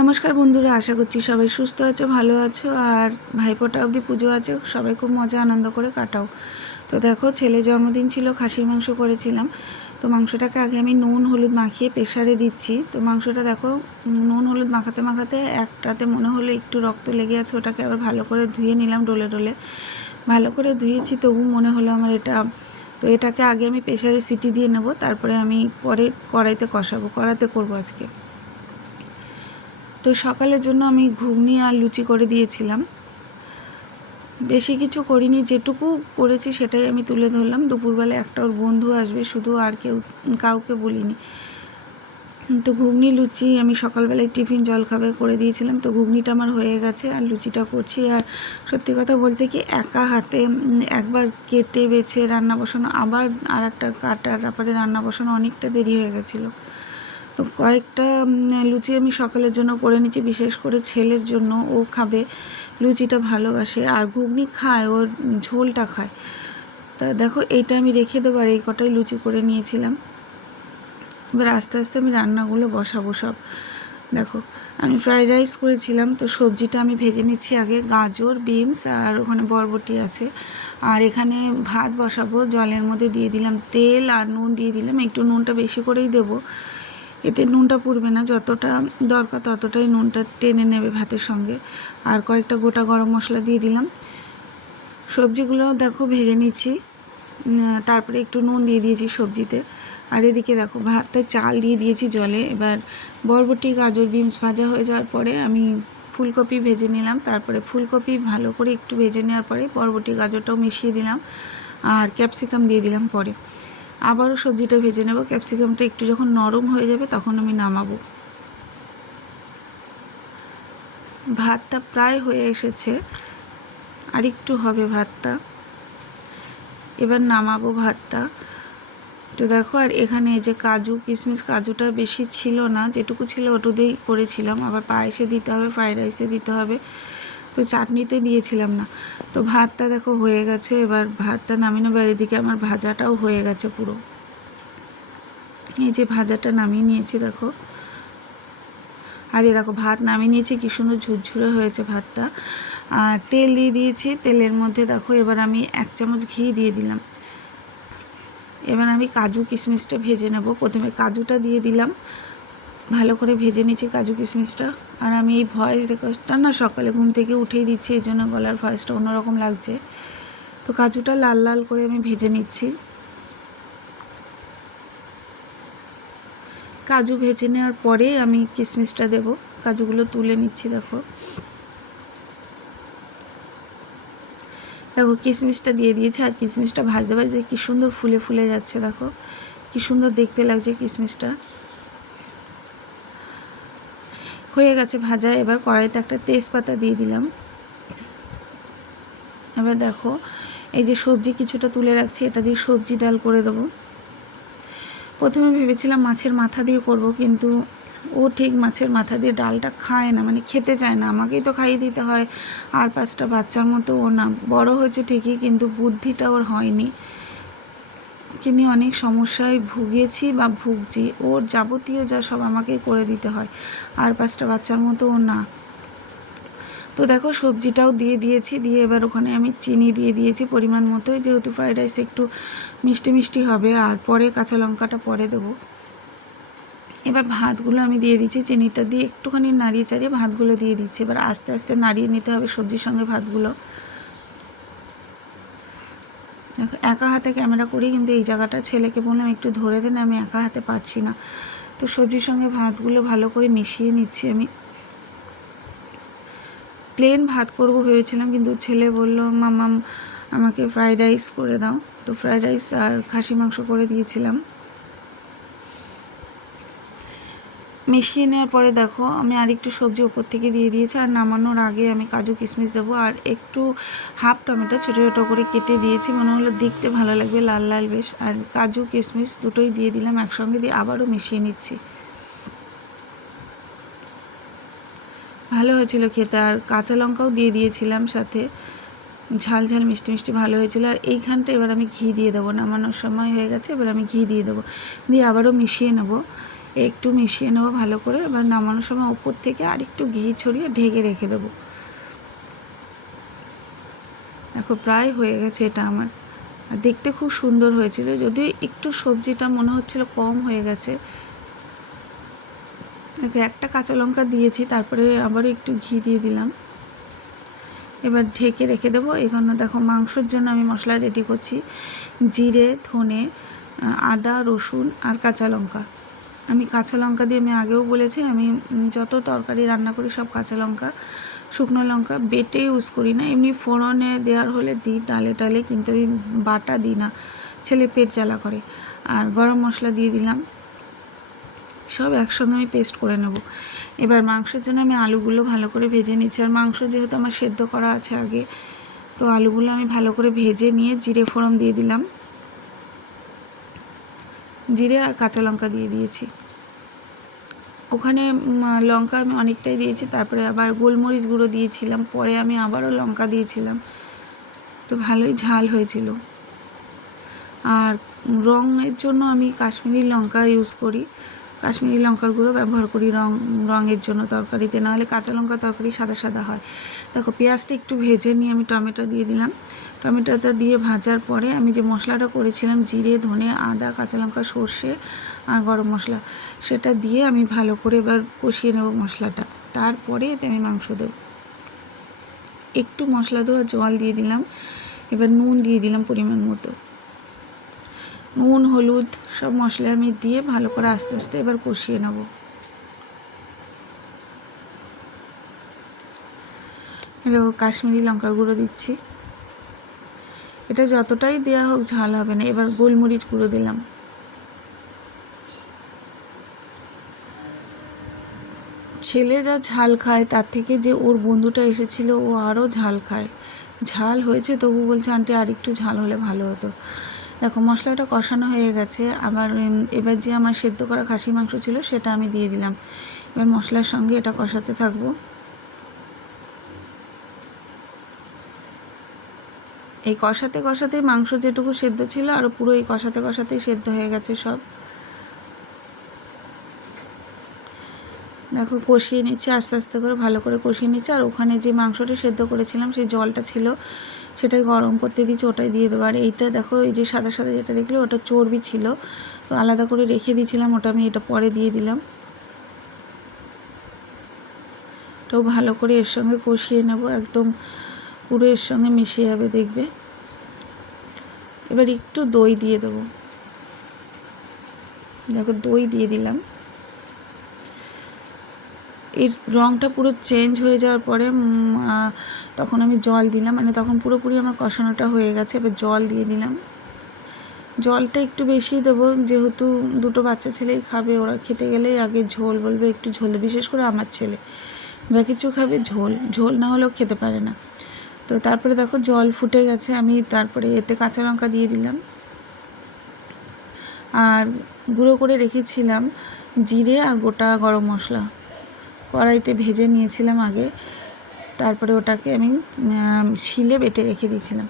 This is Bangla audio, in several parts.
নমস্কার বন্ধুরা, আশা করছি সবাই সুস্থ আছো, ভালো আছো, আর ভাইফোঁটা অবধি পুজো আছে, সবাই খুব মজা আনন্দ করে কাটাও। তো দেখো, ছেলে জন্মদিন ছিল, খাসির মাংস করেছিলাম। তো মাংসটাকে আগে আমি নুন, হলুদ মাখিয়ে প্রেশারে দিচ্ছি। তো মাংসটা দেখো, নুন, হলুদ মাখাতে মাখাতে একটাতে মনে হলো একটু রক্ত লেগে আছে, ওটাকে আবার ভালো করে ধুয়ে নিলাম ডলে ডলে। ভালো করে ধুয়েছি, তবু মনে হলো আমার এটা, তো এটাকে আগে আমি প্রেশারে সিটি দিয়ে নেব, তারপরে আমি পরে কড়াইতে কষাবো কড়াতে করব আজকে। তো সকালের জন্য আমি ঘুগনি আর লুচি করে দিয়েছিলাম। বেশি কিছু করিনি, যেটুকু করেছি সেটাই আমি তুলে ধরলাম। দুপুরবেলা একটা ওর বন্ধু আসবে, শুধু আর কেউ, কাউকে বলিনি। তো ঘুগনি, লুচি আমি সকালবেলায় টিফিন জলখাবার করে দিয়েছিলাম। তো ঘুগনিটা আমার হয়ে গেছে আর লুচিটা করছি। আর সত্যি কথা বলতে কি, একা হাতে একবার কেটে বেছে রান্না বসানো, আবার আর একটা কাটার তারপরে রান্না বসানো অনেকটা দেরি হয়ে গেছিল। তো কয়েকটা লুচি আমি সকালের জন্য করে নিচ্ছি, বিশেষ করে ছেলের জন্য। ও খাবে, লুচিটা ভালোবাসে আর ঘুগনি খায়, ওর ঝোলটা খায়। তা দেখো এইটা আমি রেখে দেবো আর এই কটাই লুচি করে নিয়েছিলাম। এবার আস্তে আস্তে আমি রান্নাগুলো বসাবো সব। দেখো, আমি ফ্রাইড রাইস করেছিলাম, তো সবজিটা আমি ভেজে নিচ্ছি আগে। গাজর, বিনস আর ওখানে বরবটি আছে। আর এখানে ভাত বসাবো, জলের মধ্যে দিয়ে দিলাম তেল আর নুন দিয়ে দিলাম। একটু নুনটা বেশি করেই দেবো। এতে নুনটা পুড়বে না, যতটা দরকার ততটাই নুনটা টেনে নেবে ভাতের সঙ্গে। আর কয়েকটা গোটা গরম মশলা দিয়ে দিলাম। সবজিগুলো দেখো ভেজে নিচ্ছি। তারপরে একটু নুন দিয়ে দিয়েছি সবজিতে। আর এদিকে দেখো ভাতটা চাল দিয়ে দিয়েছি জলে। এবার বরবটি, গাজর বিমস ভাজা হয়ে যাওয়ার পরে আমি ফুলকপি ভেজে নিলাম। তারপরে ফুলকপি ভালো করে একটু ভেজে নেওয়ার পরে বরবটি, গাজরটাও মিশিয়ে দিলাম। আর ক্যাপসিকাম দিয়ে দিলাম পরে। আবারও সবজিটা ভেজে নেব। ক্যাপসিকামটা একটু যখন নরম হয়ে যাবে তখন আমি নামাবো। ভাতটা প্রায় হয়ে এসেছে। আর একটু হবে ভাতটা। এবার নামাবো ভাতটা। তো দেখো, আর এখানে যে কাজু কিশমিশ কাজুটা বেশি ছিল না। যেটুকু ছিল ওটু দিয়েই করেছিলাম। আবার পায়েসে দিতে হবে, ফ্রাইড রাইসে দিতে হবে। তো চাটনিতে দিয়েছিলাম না। তো ভাতটা দেখো হয়ে গেছে, এবার ভাতটা নামিয়ে নেবার এদিকে আমার ভাজাটাও হয়ে গেছে পুরো। এই যে ভাজাটা নামিয়ে নিয়েছি দেখো। আর এই দেখো, ভাত নামিয়ে নিয়েছি, কী সুন্দর ঝুরঝুরে হয়েছে ভাতটা। আর তেল দিয়ে দিয়েছি, তেলের মধ্যে দেখো, এবার আমি এক চামচ ঘি দিয়ে দিলাম। এবার আমি কাজু কিশমিশটা ভেজে নেব, প্রথমে কাজুটা দিয়ে দিলাম। ভালো করে ভেজে নিচ্ছি কাজু কিশমিশটা। আর আমি এই ভয়েস রেকর্ডটা না সকালে ঘুম থেকে উঠেই দিচ্ছি, এই জন্য গলার ভয়েসটা অন্যরকম লাগছে। তো কাজুটা লাল লাল করে আমি ভেজে নিচ্ছি। কাজু ভেজে নেওয়ার পরে আমি কিশমিশটা দেব। কাজুগুলো তুলে নিচ্ছি, দেখো। দেখো, কিশমিশটা দিয়ে দিয়েছে আর কিশমিশটা ভাজতে ভাজতে কী সুন্দর ফুলে ফুলে যাচ্ছে, দেখো। কী সুন্দর দেখতে লাগছে কিশমিশটা। হয়ে গেছে ভাজা। এবার কড়াইতে একটা তেজপাতা দিয়ে দিলাম। এবার দেখো, এই যে সবজি কিছুটা তুলে রাখছি, এটা দিয়ে সবজি ডাল করে দেবো। প্রথমে ভেবেছিলাম মাছের মাথা দিয়ে করব, কিন্তু ও ঠিক মাছের মাথা দিয়ে ডালটা খায় না মানে খেতে চায় না। আমাকেই তো খাইয়ে দিতে হয়। আর পাঁচটা বাচ্চার মতো ও না, বড় হয়েছে ঠিকই, কিন্তু বুদ্ধিটা ওর হয়নি। তিনি অনেক সমস্যায় ভুগেছি বা ভুগছি। ওর যাবতীয় যা সব আমাকেই করে দিতে হয়। আর পাঁচটা বাচ্চার মতো ও না। তো দেখো, সবজিটাও দিয়ে দিয়েছি। দিয়ে এবার ওখানে আমি চিনি দিয়ে দিয়েছি পরিমাণ মতোই। যেহেতু ফ্রাইড রাইস একটু মিষ্টি মিষ্টি হবে, আর পরে কাঁচা লঙ্কাটা পরে দেবো। এবার ভাতগুলো আমি দিয়ে দিচ্ছি। চিনিটা দিয়ে একটুখানি নাড়িয়ে চাড়িয়ে ভাতগুলো দিয়ে দিচ্ছি। এবার আস্তে আস্তে নাড়িয়ে নিতে হবে সবজির সঙ্গে ভাতগুলো। একা হাতে ক্যামেরা করি, কিন্তু এই জায়গাটা ছেলেকে বললাম, একটু ধরে দেন আমি একা হাতে পারছি না। তো সবজির সঙ্গে ভাতগুলো ভালো করে মিশিয়ে নিচ্ছি আমি। প্লেন ভাত করব ভেবেছিলাম, কিন্তু ছেলে বলল মামাম আমাকে ফ্রাইড রাইস করে দাও। তো ফ্রাইড রাইস আর খাসি মাংস করে দিয়েছিলাম। মিশিয়ে নেওয়ার পরে দেখো, আমি আর একটু সবজি ওপর থেকে দিয়ে দিয়েছি, আর নামানোর আগে আমি কাজু কিশমিশ দেবো, আর একটু হাফ টমেটো ছোটো ছোটো করে কেটে দিয়েছি, মনে হলো দেখতে ভালো লাগবে, লাল লাল বেশ, আর কাজু কিশমিশ দুটোই দিয়ে দিলাম, একসঙ্গে দিয়ে আবারও মিশিয়ে নিচ্ছি। ভালো হয়েছিল খেতে, আর কাঁচা লঙ্কাও দিয়ে দিয়েছিলাম সাথে, ঝাল ঝাল, মিষ্টি মিষ্টি ভালো হয়েছিল, আর এইখানটা এবার আমি ঘি দিয়ে দেবো, নামানোর সময় হয়ে গেছে, এবার আমি ঘি দিয়ে দেবো, দিয়ে আবারও মিশিয়ে নেব। একটু মিশিয়ে নেব ভালো করে, এবার নামানোর সময় উপর থেকে আর একটু ঘি ছড়িয়ে ঢেকে রেখে দেবো। দেখো, প্রায় হয়ে গেছে এটা আমার। আর দেখতে খুব সুন্দর হয়েছিল, যদিও একটু সবজিটা মনে হচ্ছিল কম হয়ে গেছে। দেখো, একটা কাঁচা লঙ্কা দিয়েছি, তারপরে আবারও একটু ঘি দিয়ে দিলাম। এবার ঢেকে রেখে দেবো। এখানে দেখো, মাংসর জন্য আমি মশলা রেডি করছি। জিরে, ধনে, আদা, রসুন আর কাঁচা লঙ্কা। আমি কাঁচা লঙ্কা দিয়ে আমি আগেও বলেছি, আমি যত তরকারি রান্না করি সব কাঁচা লঙ্কা, শুকনো লঙ্কা বেটে ইউজ করি না। এমনি ফোড়নে দেওয়ার হলে দিই, ডালে টালে কিন্তু আমি বাটা দিই না, ছেলে পেট জ্বালা করে। আর গরম মশলা দিয়ে দিলাম, সব একসঙ্গে আমি পেস্ট করে নেব। এবার মাংসের জন্য আমি আলুগুলো ভালো করে ভেজে নিচ্ছি। আর মাংস যেহেতু আমার সেদ্ধ করা আছে আগে, তো আলুগুলো আমি ভালো করে ভেজে নিয়ে জিরে ফোড়ন দিয়ে দিলাম। জিরে আর কাঁচা লঙ্কা দিয়ে দিয়েছি। ওখানে লঙ্কা আমি অনেকটাই দিয়েছি, তারপরে আবার গোলমরিচ গুঁড়ো দিয়েছিলাম, পরে আমি আবারও লঙ্কা দিয়েছিলাম। তো ভালোই ঝাল হয়েছিল। আর রঙের জন্য আমি কাশ্মীরি লঙ্কা ইউজ করি। কাশ্মীরি লঙ্কার গুঁড়ো ব্যবহার করি রং, রঙের জন্য তরকারিতে, নাহলে কাঁচা লঙ্কা তরকারি সাদা সাদা হয়। দেখো, পেঁয়াজটা একটু ভেজে নিয়ে আমি টমেটো দিয়ে দিলাম। টমেটোটা দিয়ে ভাজার পরে আমি যে মশলাটা করেছিলাম, জিরে, ধনে, আদা, কাঁচা লঙ্কা, সর্ষে আর গরম মশলা, সেটা দিয়ে আমি ভালো করে এবার কষিয়ে নেব মশলাটা। তারপরে এতে আমি মাংস দেবো। একটু মশলা দেওয়া জল দিয়ে দিলাম। এবার নুন দিয়ে দিলাম পরিমাণ মতো। নুন, হলুদ সব মশলা আমি দিয়ে ভালো করে আস্তে আস্তে এবার কষিয়ে নেব। দেখো, কাশ্মীরি লঙ্কার গুঁড়ো দিচ্ছি। এটা যতটাই দেওয়া হোক ঝাল হবে না। এবার গোলমরিচ গুঁড়ো দিলাম। ছেলে যা ঝাল খায়, তার থেকে যে ওর বন্ধুটা এসেছিল, ও আরও ঝাল খায়। ঝাল হয়েছে, তবু বলছে, আন্টি, আর একটু ঝাল হলে ভালো হতো। দেখো, মশলাটা কষানো হয়ে গেছে। আবার এবার যে আমার সেদ্ধ করা খাসি মাংস ছিল, সেটা আমি দিয়ে দিলাম। এবার মশলার সঙ্গে এটা কষাতে থাকব। এই কষাতে কষাতে মাংস যেটুকু সেদ্ধ ছিল আর পুরো এই কষাতে কষাতেই সেদ্ধ হয়ে গেছে সব। দেখো কষিয়ে নিচ্ছে, আস্তে আস্তে করে ভালো করে কষিয়ে নিচ্ছে। আর ওখানে যে মাংসটা সেদ্ধ করেছিলাম, সেই জলটা ছিল, সেটাই গরম করতে দিয়েছি, ওটাই দিয়ে দেবো। আর এইটা দেখো, এই যে সাদা সাদা যেটা দেখলে, ওটা চর্বি ছিল। তো আলাদা করে রেখে দিয়েছিলাম, ওটা আমি এটা পরে দিয়ে দিলাম। তো ভালো করে এর সঙ্গে কষিয়ে নেব, একদম পুরো এর সঙ্গে মিশে যাবে, দেখবে। এবার একটু দই দিয়ে দেবো। দেখো, দই দিয়ে দিলাম। এর রঙটা পুরো চেঞ্জ হয়ে যাওয়ার পরে তখন আমি জল দিলাম। মানে তখন পুরোপুরি আমার কষানোটা হয়ে গেছে। এবার জল দিয়ে দিলাম। জলটা একটু বেশি দেবো। যেহেতু দুটো বাচ্চা ছেলেই খাবে, ওরা খেতে গেলেই আগে ঝোল বলবে, একটু ঝোল বিশেষ করে আমার ছেলে। যা কিছু খাবে ঝোল। ঝোল না হলেও খেতে পারে না। তো তারপরে দেখো জল ফুটে গেছে, আমি তারপরে এতে কাঁচা লঙ্কা দিয়ে দিলাম। আর গুঁড়ো করে রেখেছিলাম জিরে আর গোটা গরম মশলা। কড়াইতে ভেজে নিয়েছিলাম আগে, তারপরে ওটাকে আমি শিলে বেটে রেখে দিয়েছিলাম।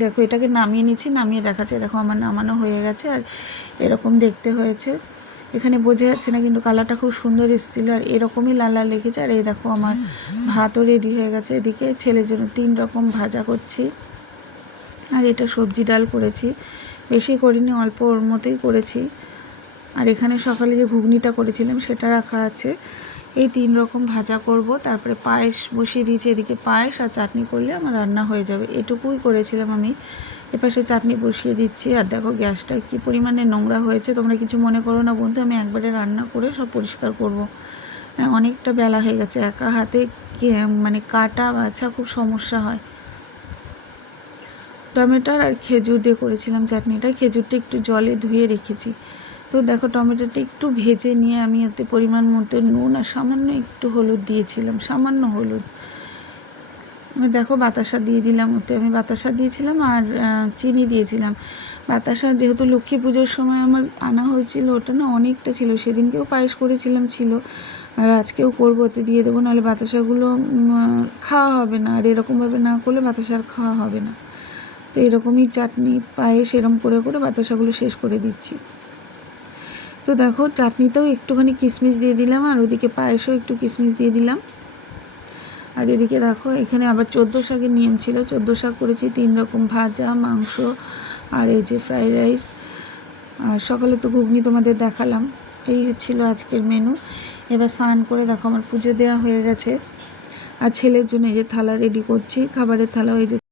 দেখো এটাকে নামিয়ে নিচ্ছি, নামিয়ে দেখাচ্ছে, দেখো আমার নামানো হয়ে গেছে আর এরকম দেখতে হয়েছে। এখানে বোঝা যাচ্ছে না, কিন্তু কালারটা খুব সুন্দর এসেছিল আর এরকমই লাল লাল লেগেছে। আর এই দেখো আমার ভাতও রেডি হয়ে গেছে এদিকে। ছেলের জন্য তিন রকম ভাজা করছি। আর এটা সবজি ডাল করেছি। বেশি করিনি, অল্প ওর মতোই করেছি। আর এখানে সকালে যে ঘুগনিটা করেছিলাম সেটা রাখা আছে। এই তিন রকম ভাজা করব। তারপরে পায়েস বসিয়ে দিয়েছি এদিকে পায়েস আর চাটনি করলে আমার রান্না হয়ে যাবে। এটুকুই করেছিলাম আমি। এপাশে চাটনি বসিয়ে দিচ্ছি। আর দেখো গ্যাসটা কী পরিমাণে নোংরা হয়েছে। তোমরা কিছু মনে করো না বন্ধু আমি একবারে রান্না করে সব পরিষ্কার করব। হ্যাঁ, অনেকটা বেলা হয়ে গেছে। একা হাতে মানে কাটা বাছা খুব সমস্যা হয়। টমেটোর আর খেজুর দিয়ে করেছিলাম চাটনিটা। খেজুরটা একটু জলে ধুয়ে রেখেছি। তো দেখো টমেটোটা একটু ভেজে নিয়ে আমি এতে পরিমাণ মতো নুন আর সামান্য একটু হলুদ দিয়েছিলাম। সামান্য হলুদ। আমি দেখো বাতাসা দিয়ে দিলাম, ওতে আমি বাতাসা দিয়েছিলাম আর চিনি দিয়েছিলাম। বাতাসা যেহেতু লক্ষ্মী পুজোর সময় আমার আনা হয়েছিল, ওটা না অনেকটা ছিল, সেদিনকেও পায়েস করেছিলাম ছিল। আর আজকেও করব, ওতে দিয়ে দেবো, নাহলে বাতাসাগুলো খাওয়া হবে না। আর এরকমভাবে না করলে বাতাসা আর খাওয়া হবে না। তো এরকমই চাটনি, পায়েস, এরম করে করে বাতাসাগুলো শেষ করে দিচ্ছি। তো দেখো, চাটনিতেও একটুখানি কিশমিশ দিয়ে দিলাম আর ওদিকে পায়েসও একটু কিশমিশ দিয়ে দিলাম। আর এদিকে দেখো, এখানে আবার চোদ্দ শাকের নিয়ম ছিল। চোদ্দ শাক করেছি, তিন রকম ভাজা, মাংস আর এই যে ফ্রাইড রাইস। আর সকালে তো ঘুগনি তোমাদের দেখালাম। এই হচ্ছিল আজকের মেনু এবার স্নান করে দেখো, আমার পুজো দেওয়া হয়ে গেছে। আর ছেলের জন্য এই যে থালা রেডি করছি। খাবারের থালা ওই যে